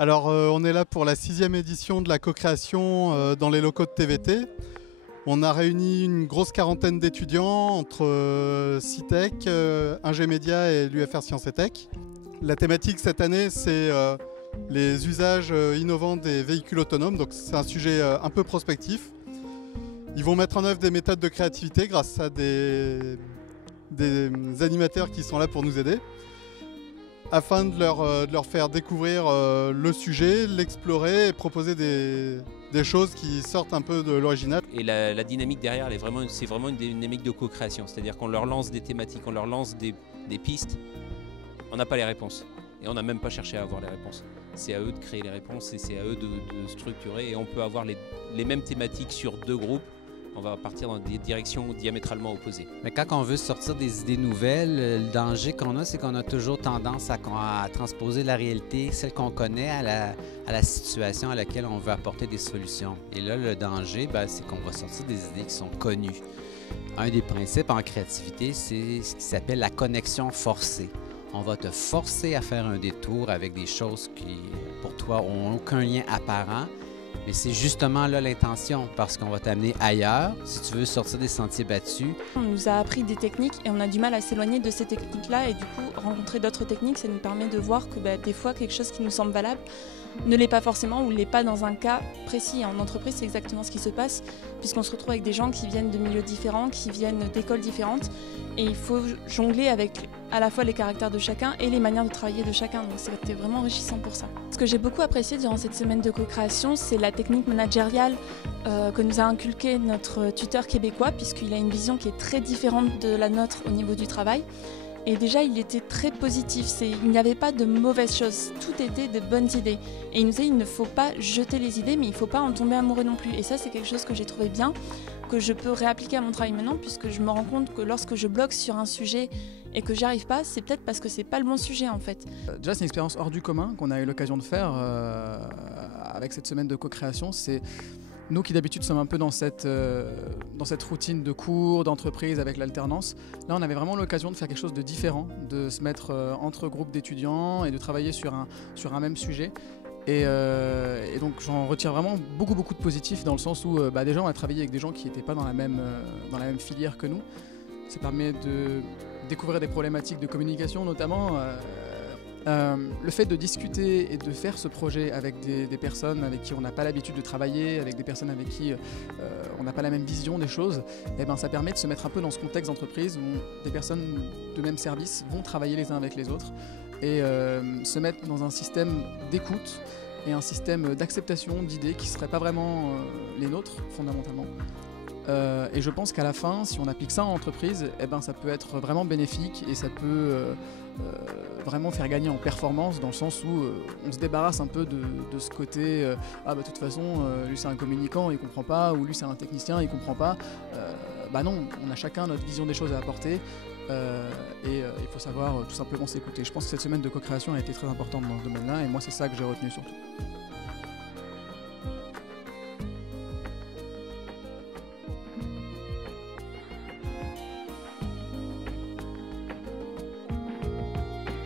Alors, on est là pour la 6e édition de la co-création dans les locaux de TVT. On a réuni une grosse quarantaine d'étudiants entre CITEC, Ingémédia et l'UFR Sciences et Tech. La thématique cette année, c'est les usages innovants des véhicules autonomes. Donc, c'est un sujet un peu prospectif. Ils vont mettre en œuvre des méthodes de créativité grâce à des animateurs qui sont là pour nous aider, afin de leur faire découvrir le sujet, l'explorer et proposer des choses qui sortent un peu de l'original. Et la dynamique derrière, c'est vraiment une dynamique de co-création, c'est-à-dire qu'on leur lance des thématiques, on leur lance des pistes, on n'a pas les réponses et on n'a même pas cherché à avoir les réponses. C'est à eux de créer les réponses et c'est à eux de structurer, et on peut avoir les mêmes thématiques sur 2 groupes. On va partir dans des directions diamétralement opposées. Mais quand on veut sortir des idées nouvelles, le danger qu'on a, c'est qu'on a toujours tendance à transposer la réalité, celle qu'on connaît, à la situation à laquelle on veut apporter des solutions. Et là, le danger, c'est qu'on va sortir des idées qui sont connues. Un des principes en créativité, c'est ce qui s'appelle la connexion forcée. On va te forcer à faire un détour avec des choses qui, pour toi, n'ont aucun lien apparent. Mais c'est justement là l'intention, parce qu'on va t'amener ailleurs, si tu veux sortir des sentiers battus. On nous a appris des techniques et on a du mal à s'éloigner de ces techniques-là, et du coup, rencontrer d'autres techniques, ça nous permet de voir que des fois, quelque chose qui nous semble valable ne l'est pas forcément ou ne l'est pas dans un cas précis. En entreprise, c'est exactement ce qui se passe, puisqu'on se retrouve avec des gens qui viennent de milieux différents, qui viennent d'écoles différentes, et il faut jongler avec à la fois les caractères de chacun et les manières de travailler de chacun. Donc c'était vraiment enrichissant pour ça. Ce que j'ai beaucoup apprécié durant cette semaine de co-création, c'est la technique managériale que nous a inculqué notre tuteur québécois, puisqu'il a une vision qui est très différente de la nôtre au niveau du travail. Et déjà, il était très positif. Il n'y avait pas de mauvaises choses. Tout était de bonnes idées. Et il nous disait, il ne faut pas jeter les idées, mais il ne faut pas en tomber amoureux non plus. Et ça, c'est quelque chose que j'ai trouvé bien, que je peux réappliquer à mon travail maintenant, puisque je me rends compte que lorsque je bloque sur un sujet et que j'y arrive pas, c'est peut-être parce que c'est pas le bon sujet en fait. Déjà, c'est une expérience hors du commun qu'on a eu l'occasion de faire avec cette semaine de co-création. C'est nous qui d'habitude sommes un peu dans cette routine de cours, d'entreprise avec l'alternance. Là, on avait vraiment l'occasion de faire quelque chose de différent, de se mettre entre groupes d'étudiants et de travailler sur un même sujet. Et donc j'en retire vraiment beaucoup de positifs, dans le sens où déjà on a travaillé avec des gens qui n'étaient pas dans la même filière que nous. Ça permet de découvrir des problématiques de communication notamment. Le fait de discuter et de faire ce projet avec des personnes avec qui on n'a pas l'habitude de travailler, avec des personnes avec qui on n'a pas la même vision des choses, ça permet de se mettre un peu dans ce contexte d'entreprise où des personnes de même service vont travailler les uns avec les autres et se mettre dans un système d'écoute et un système d'acceptation d'idées qui ne seraient pas vraiment les nôtres fondamentalement. Et je pense qu'à la fin, si on applique ça en entreprise, ça peut être vraiment bénéfique et ça peut vraiment faire gagner en performance, dans le sens où on se débarrasse un peu de ce côté de toute façon, lui c'est un communicant, il comprend pas, ou lui c'est un technicien, il comprend pas. Non, on a chacun notre vision des choses à apporter et il faut savoir tout simplement s'écouter. Je pense que cette semaine de co-création a été très importante dans ce domaine-là, et moi c'est ça que j'ai retenu surtout.